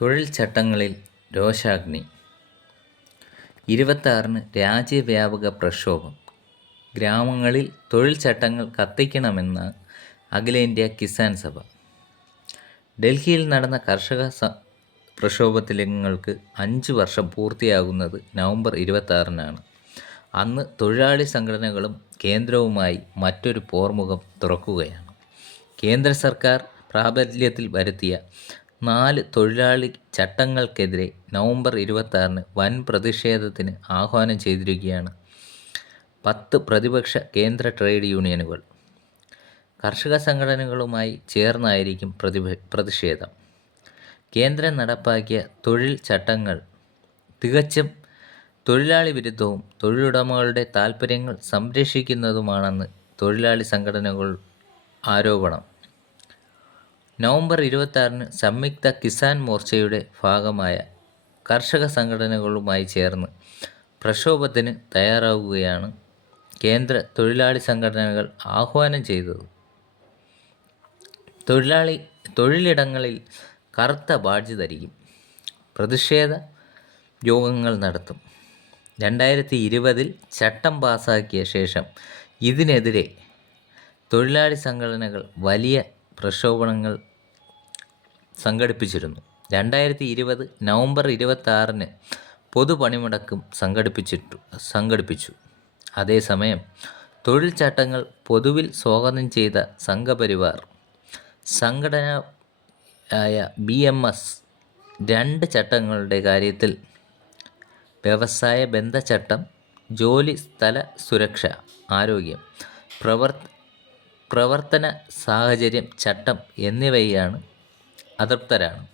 തൊഴിൽ ചട്ടങ്ങളിൽ രോഷാഗ്നി. ഇരുപത്താറിന് രാജ്യവ്യാപക പ്രക്ഷോഭം. ഗ്രാമങ്ങളിൽ തൊഴിൽ ചട്ടങ്ങൾ കത്തിക്കണമെന്ന് അഖിലേന്ത്യാ കിസാൻ സഭ. ഡൽഹിയിൽ നടന്ന കർഷക സ പ്രക്ഷോഭത്തിലങ്ങൾക്ക് അഞ്ച് വർഷം പൂർത്തിയാകുന്നത് നവംബർ ഇരുപത്താറിനാണ്. അന്ന് തൊഴിലാളി സംഘടനകളും കേന്ദ്രവുമായി മറ്റൊരു പോർമുഖം തുറക്കുകയാണ്. കേന്ദ്ര സർക്കാർ പ്രാബല്യത്തിൽ വരുത്തിയ നാല് തൊഴിലാളി ചട്ടങ്ങൾക്കെതിരെ നവംബർ ഇരുപത്താറിന് വൻ പ്രതിഷേധത്തിന് ആഹ്വാനം ചെയ്തിരിക്കുകയാണ്. പത്ത് പ്രതിപക്ഷ കേന്ദ്ര ട്രേഡ് യൂണിയനുകൾ. കർഷക സംഘടനകളുമായി ചേർന്നായിരിക്കും പ്രതിഷേധം. കേന്ദ്രം നടപ്പാക്കിയ തൊഴിൽ ചട്ടങ്ങൾ തികച്ചും തൊഴിലാളി വിരുദ്ധവും തൊഴിലുടമകളുടെ താൽപ്പര്യങ്ങൾ സംരക്ഷിക്കുന്നതുമാണെന്ന് തൊഴിലാളി സംഘടനകൾ ആരോപണം. നവംബർ ഇരുപത്തിയാറിന് സംയുക്ത കിസാൻ മോർച്ചയുടെ ഭാഗമായ കർഷക സംഘടനകളുമായി ചേർന്ന് പ്രക്ഷോഭത്തിന് തയ്യാറാവുകയാണ് കേന്ദ്ര തൊഴിലാളി സംഘടനകൾ ആഹ്വാനം ചെയ്തത്. തൊഴിലാളി തൊഴിലിടങ്ങളിൽ കറുത്ത ബാഡ്ജ് ധരിക്കും. പ്രതിഷേധ യോഗങ്ങൾ നടത്തും. രണ്ടായിരത്തി ഇരുപതിൽ ചട്ടം പാസാക്കിയ ശേഷം ഇതിനെതിരെ തൊഴിലാളി സംഘടനകൾ വലിയ പ്രക്ഷോഭങ്ങൾ സംഘടിപ്പിച്ചിരുന്നു. രണ്ടായിരത്തി ഇരുപത് നവംബർ ഇരുപത്തി പൊതുപണിമുടക്കും സംഘടിപ്പിച്ചിട്ടു സംഘടിപ്പിച്ചു. അതേസമയം തൊഴിൽ ചട്ടങ്ങൾ പൊതുവിൽ സ്വാഗതം ചെയ്ത സംഘപരിവാർ സംഘടന ആയ ബി എം എസ് രണ്ട് ചട്ടങ്ങളുടെ കാര്യത്തിൽ വ്യവസായ ബന്ധചട്ടം ജോലി സ്ഥല സുരക്ഷ ആരോഗ്യം പ്രവർ പ്രവർത്തന സാഹചര്യം ചട്ടം എന്നിവയാണ് അതൃപ്തരാണ്.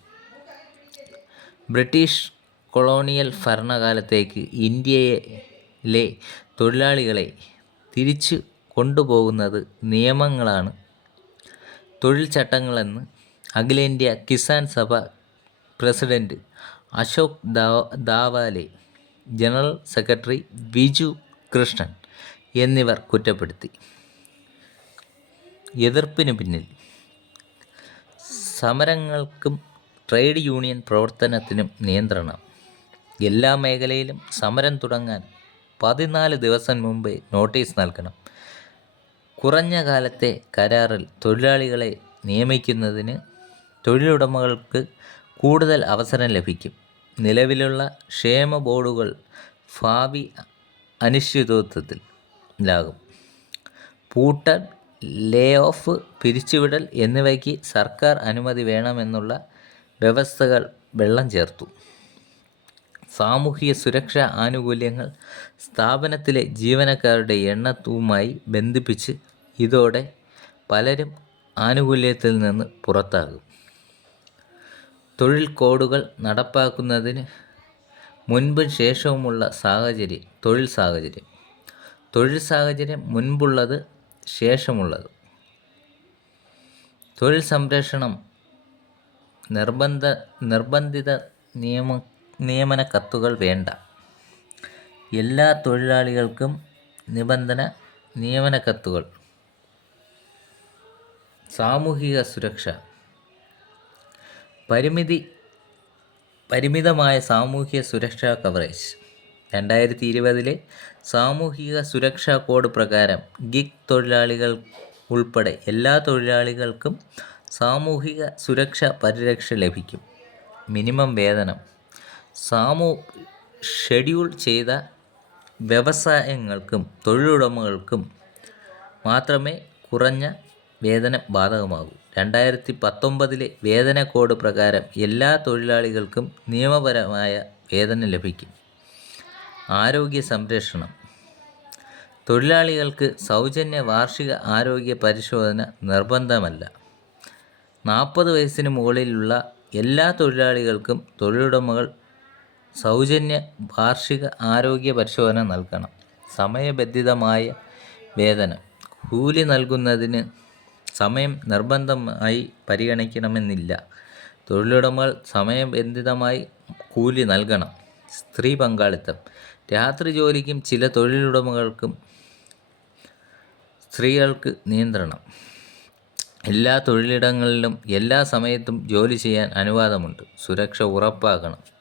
ബ്രിട്ടീഷ് കൊളോണിയൽ ഭരണകാലത്തേക്ക് ഇന്ത്യയിലെ തൊഴിലാളികളെ തിരിച്ചു കൊണ്ടുപോകുന്നത് നിയമങ്ങളാണ്. തൊഴിൽ ചട്ടങ്ങളെന്ന് അഖിലേന്ത്യാ Kisan Sabha president Ashok Dhawale general secretary Biju Krishnan എന്നിവർ കുറ്റപ്പെടുത്തി. എതിർപ്പിന് പിന്നിൽ. സമരങ്ങൾക്കും ട്രേഡ് യൂണിയൻ പ്രവർത്തനത്തിനും നിയന്ത്രണം. എല്ലാ മേഖലയിലും സമരം തുടങ്ങാൻ പതിനാല് ദിവസം മുമ്പേ നോട്ടീസ് നൽകണം. കുറഞ്ഞ കാലത്തെ കരാറിൽ തൊഴിലാളികളെ നിയമിക്കുന്നതിന് തൊഴിലുടമകൾക്ക് കൂടുതൽ അവസരം ലഭിക്കും. നിലവിലുള്ള ക്ഷേമ ബോർഡുകൾ ഭാവി അനിശ്ചിതത്വത്തിലാകും. പൂട്ടൽ ലേ ഓഫ് പിരിച്ചുവിടൽ എന്നിവയ്ക്ക് സർക്കാർ അനുമതി വേണമെന്നുള്ള വ്യവസ്ഥകൾ വെള്ളം ചേർത്തു. സാമൂഹിക സുരക്ഷാ ആനുകൂല്യങ്ങൾ സ്ഥാപനത്തിലെ ജീവനക്കാരുടെ എണ്ണത്തുമായി ബന്ധിപ്പിച്ച് ഇതോടെ പലരും ആനുകൂല്യത്തിൽ നിന്ന് പുറത്താകും. തൊഴിൽ കോഡുകൾ നടപ്പാക്കുന്നതിന് മുൻപും ശേഷവുമുള്ള സാഹചര്യം തൊഴിൽ സാഹചര്യം. തൊഴിൽ സാഹചര്യം മുൻപുള്ളത് ശേഷമുള്ളത്. തൊഴിൽ സംരക്ഷണം നിർബന്ധ നിർബന്ധിത നിയമ നിയമന കത്തുകൾ വേണ്ട. എല്ലാ തൊഴിലാളികൾക്കും നിബന്ധന നിയമന കത്തുകൾ. സാമൂഹിക സുരക്ഷ. പരിമിതി പരിമിതമായ സാമൂഹിക സുരക്ഷാ കവറേജ്. രണ്ടായിരത്തി ഇരുപതിലെ സാമൂഹിക സുരക്ഷാ കോഡ് പ്രകാരം ഗിഗ് തൊഴിലാളികൾ ഉൾപ്പെടെ എല്ലാ തൊഴിലാളികൾക്കും സാമൂഹിക സുരക്ഷ പരിരക്ഷ ലഭിക്കും. മിനിമം വേതനം. സാമൂ ഷെഡ്യൂൾ ചെയ്ത വ്യവസായങ്ങൾക്കും തൊഴിലുടമകൾക്കും മാത്രമേ കുറഞ്ഞ വേതനം ബാധകമാകൂ. രണ്ടായിരത്തി പത്തൊമ്പതിലെ വേതന കോഡ് പ്രകാരം എല്ലാ തൊഴിലാളികൾക്കും നിയമപരമായ വേതനം ലഭിക്കും. ആരോഗ്യ സംരക്ഷണം. തൊഴിലാളികൾക്ക് സൗജന്യ വാർഷിക ആരോഗ്യ പരിശോധന നിർബന്ധമല്ല. നാൽപ്പത് വയസ്സിന് മുകളിലുള്ള എല്ലാ തൊഴിലാളികൾക്കും തൊഴിലുടമകൾ സൗജന്യ വാർഷിക ആരോഗ്യ പരിശോധന നൽകണം. സമയബന്ധിതമായ വേതനം. കൂലി നൽകുന്നതിന് സമയം നിർബന്ധമായി പരിഗണിക്കണമെന്നില്ല. തൊഴിലുടമകൾ സമയബന്ധിതമായി കൂലി നൽകണം. സ്ത്രീ പങ്കാളിത്തം. രാത്രി ജോലിക്കും ചില തൊഴിലുടമകൾക്കും സ്ത്രീകൾക്ക് നിയന്ത്രണം. എല്ലാ തൊഴിലിടങ്ങളിലും എല്ലാ സമയത്തും ജോലി ചെയ്യാൻ അനുവാദമുണ്ട്. സുരക്ഷ ഉറപ്പാക്കണം.